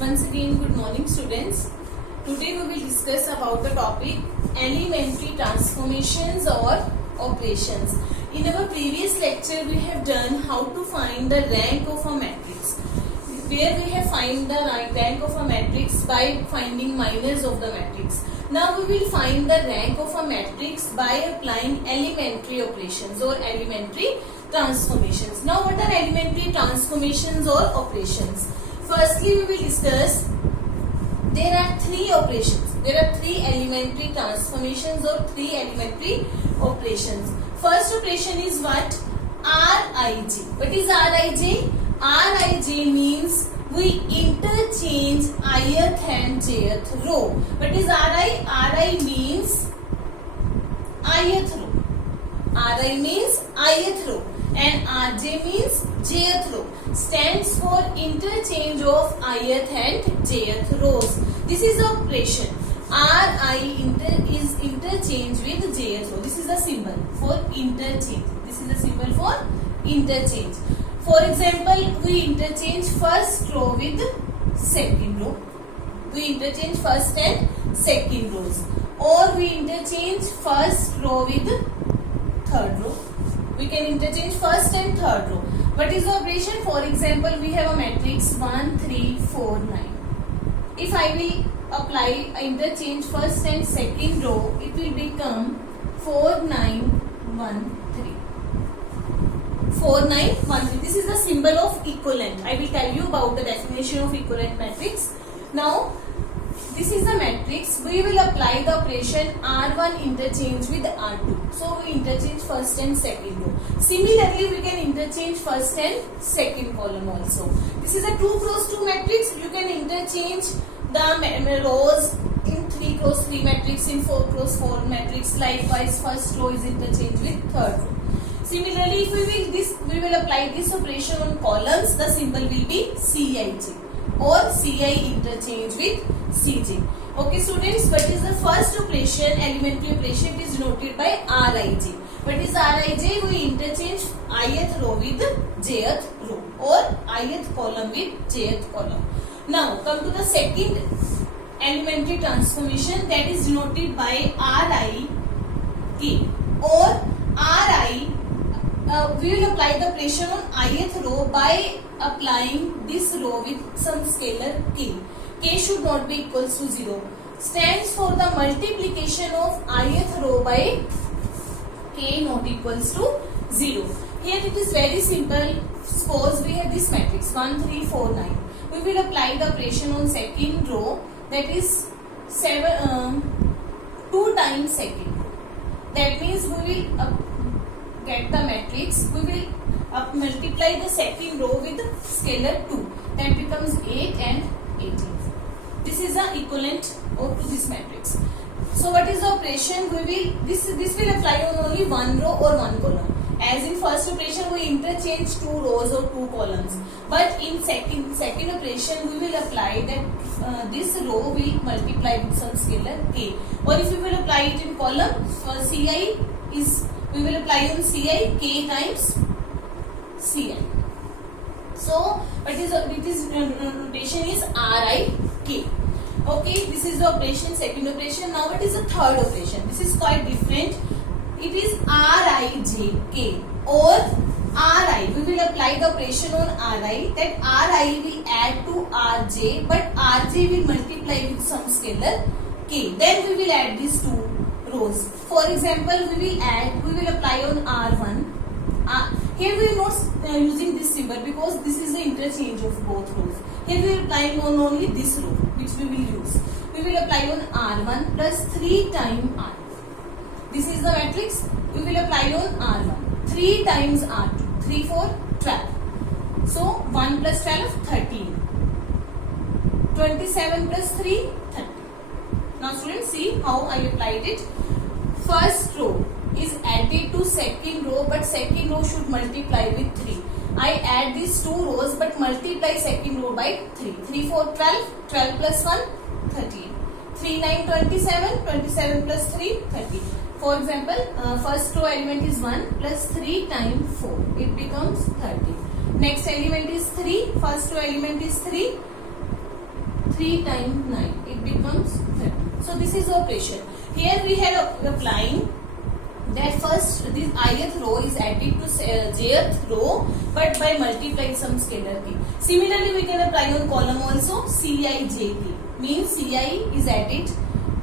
Once again, good morning students. Today we will discuss about the topic elementary transformations or operations. In our previous lecture we have done how to find the rank of a matrix, where we have find the rank of a matrix by finding minors of the matrix. Now we will find the rank of a matrix by applying elementary operations or elementary transformations. Now what are elementary transformations or operations? Firstly, we will discuss there are three operations. There are three elementary transformations or three elementary operations. First operation is what? Rij. What is Rij? Rij means we interchange ith and jth row. What is Ri? Ri means ith row. Ri means ith row. And Rj means jth row. Stands for interchange of ith and jth rows. This is the operation. Ri is interchange with jth row. This is the symbol for interchange. This is the symbol for interchange. For example, we interchange first row with second row. We interchange first and second rows. Or we interchange first row with third row. We can interchange first and third row. What is the operation? For example, we have a matrix 1, 3, 4, 9. If I will apply interchange first and second row, it will become 4, 9, 1, 3. 4, 9, 1, 3. This is the symbol of equivalent. I will tell you about the definition of equivalent matrix. Now, this is the matrix. We will apply the operation R1 interchange with R2. So, we interchange first and second row. Similarly, we can interchange first and second column also. This is a 2 cross 2 matrix. You can interchange the rows in 3 cross 3 matrix, in 4 cross 4 matrix. Likewise, first row is interchanged with third row. Similarly, if we will apply this operation on columns, the symbol will be Cij or Ci interchange with Cj. Okay students, what is the first operation? Elementary operation is denoted by Rij. What is Rij? We interchange ith row with jth row or ith column with jth column. Now come to the second elementary transformation, that is denoted by Rik or Ri. We will apply the operation on ith row by applying this row with some scalar k. K should not be equals to 0. Stands for the multiplication of ith row by k not equals to 0. Here it is very simple. Suppose we have this matrix 1, 3, 4, 9. We will apply the operation on second row, that is 2 times second row. That means we will get the matrix. We will multiply the second row with scalar 2. That becomes 8 and 18. This is the equivalent of to this matrix. So what is the operation? We will this will apply on only one row or one column. As in first operation we interchange 2 rows or 2 columns. But in second operation we will apply that this row will multiply with some scalar k. Or if we will apply it in column, Ci is we will apply on Ci k times Ci. So what is notation is Rik. Okay, this is the operation, second operation. Now what is the third operation? This is quite different. It is Rijk or Ri. We will apply the operation on Ri. That Ri will add to Rj, but Rj will multiply with some scalar k. Then we will add these 2 rows. For example, we will apply on R1. Here we are not using this symbol because this is the interchange of both rows. Here we are applying on only this row which we will use. We will apply on R1 plus 3 times R2. This is the matrix. We will apply on R1. 3 times R2. 3, 4, 12. So 1 plus 12, 13. 27 plus 3, 30. Now students, see how I applied it. First row is added to second row, but second row should multiply with 3. I add these 2 rows but multiply second row by 3. 3, 4, 12. 12 plus 1, 13. 3, 9, 27. 27 plus 3, 30. For example, first row element is 1 plus 3 times 4. It becomes 30. Next element is 3. First row element is 3. 3 times 9, it becomes 30. So this is operation. Here we have applying that first this ith row is added to jth row, but by multiplying some scalar k. Similarly, we can apply on column also. Cij k means Ci is added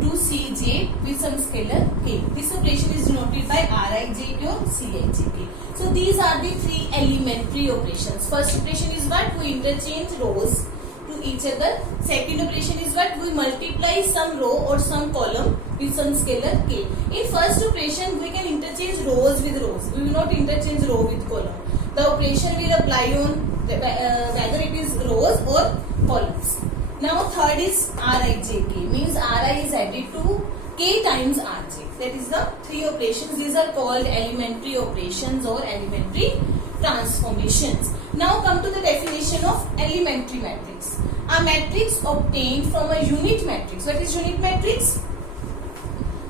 to Cj with some scalar k. This operation is denoted by Rij or Cij k. So these are the three elementary operations. First operation is what? We interchange rows to each other. Second operation is what? We multiply some row or some column with some scalar k. In first operation, we can interchange rows with rows. We will not interchange row with column. The operation will apply on whether it is rows or columns. Now third is Rij k means Ri is added to k times Rj. That is the three operations. These are called elementary operations or elementary transformations. Now come to the definition of elementary matrix. A matrix obtained from a unit matrix. What is unit matrix?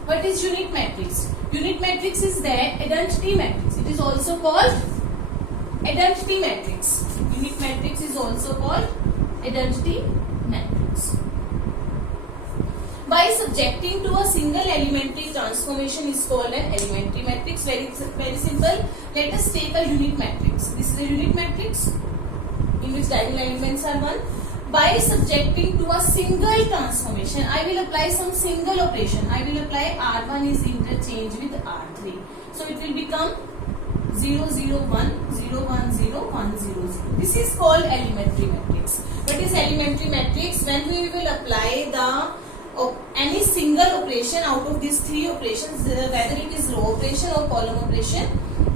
What is unit matrix? Unit matrix is that identity matrix. It is also called identity matrix. Unit matrix is also called identity matrix. By subjecting to a single elementary transformation is called an elementary matrix. Very simple. Let us take a unit matrix. This is a unit matrix in which diagonal elements are 1. By subjecting to a single transformation, I will apply some single operation. I will apply R1 is interchanged with R3. So it will become 0, 0, 1, 0, 1, 0, 1, 0, 0. This is called elementary matrix. What is elementary matrix? When we will apply any single operation out of these three operations, whether it is row operation or column operation,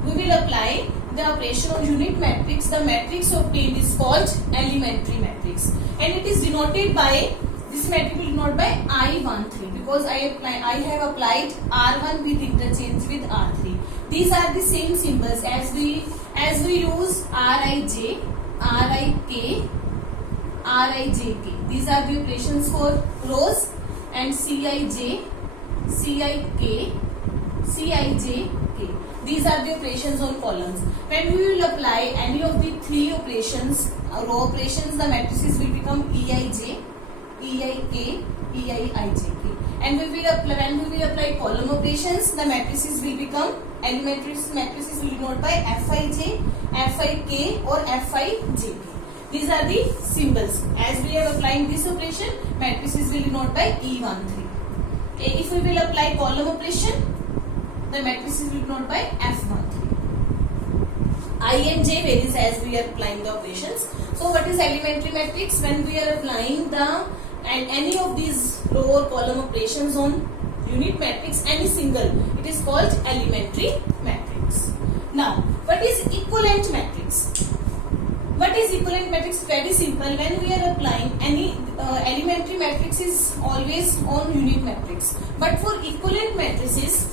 we will apply the operation on unit matrix. The matrix obtained is called elementary matrix, and it is denoted by, this matrix will denote by I13 because I have applied R1 with interchange with R3. These are the same symbols as we use Rij, Rik, Rijk. These are the operations for rows, and Cij, Cik, Cij. These are the operations on columns. When we will apply any of the three operations, row operations, the matrices will become Eij, Eik, Eijk. And when we will apply column operations, the matrices will become elementary matrices will denote by Fij, Fik or Fijk. These are the symbols. As we are applying this operation, matrices will denote by E13. If we will apply column operation, the matrices will denote by F13. I and J varies as we are applying the operations. So what is elementary matrix? When we are applying any of these row or column operations on unit matrix, any single, it is called elementary matrix. Now, what is equivalent matrix? What is equivalent matrix? Very simple. When we are applying any elementary matrix is always on unit matrix. But for equivalent matrices,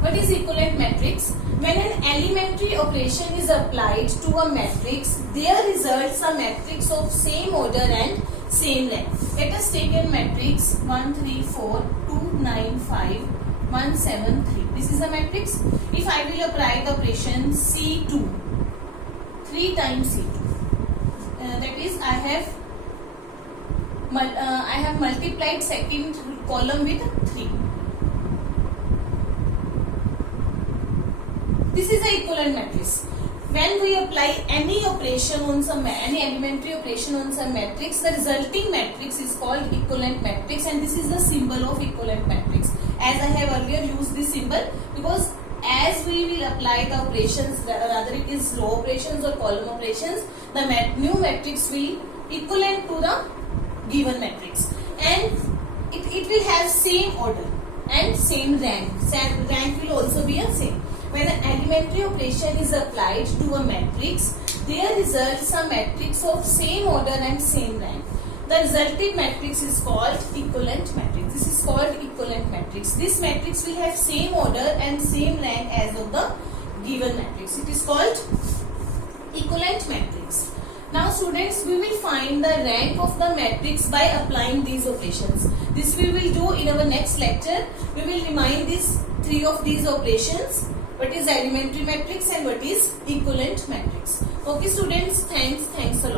what is equivalent matrix? When an elementary operation is applied to a matrix, there results a matrix of same order and same length. Let us take a matrix 1, 3, 4, 2, 9, 5, 1, 7, 3. This is a matrix. If I will apply the operation C2, 3 times C2, that is I have multiplied second column with 3. This is the equivalent matrix. When we apply any operation on any elementary operation on some matrix, the resulting matrix is called equivalent matrix, and this is the symbol of equivalent matrix. As I have earlier used this symbol because as we will apply the operations, rather it is row operations or column operations, the new matrix will equivalent to the given matrix, and it will have same order and same rank. Rank will also be the same. When an elementary operation is applied to a matrix, there results a matrix of same order and same rank. The resulting matrix is called equivalent matrix. This is called equivalent matrix. This matrix will have same order and same rank as of the given matrix. It is called equivalent matrix. Now students, we will find the rank of the matrix by applying these operations. This we will do in our next lecture. We will remind these three of these operations. What is elementary matrix and what is equivalent matrix. Okay students, thanks a lot.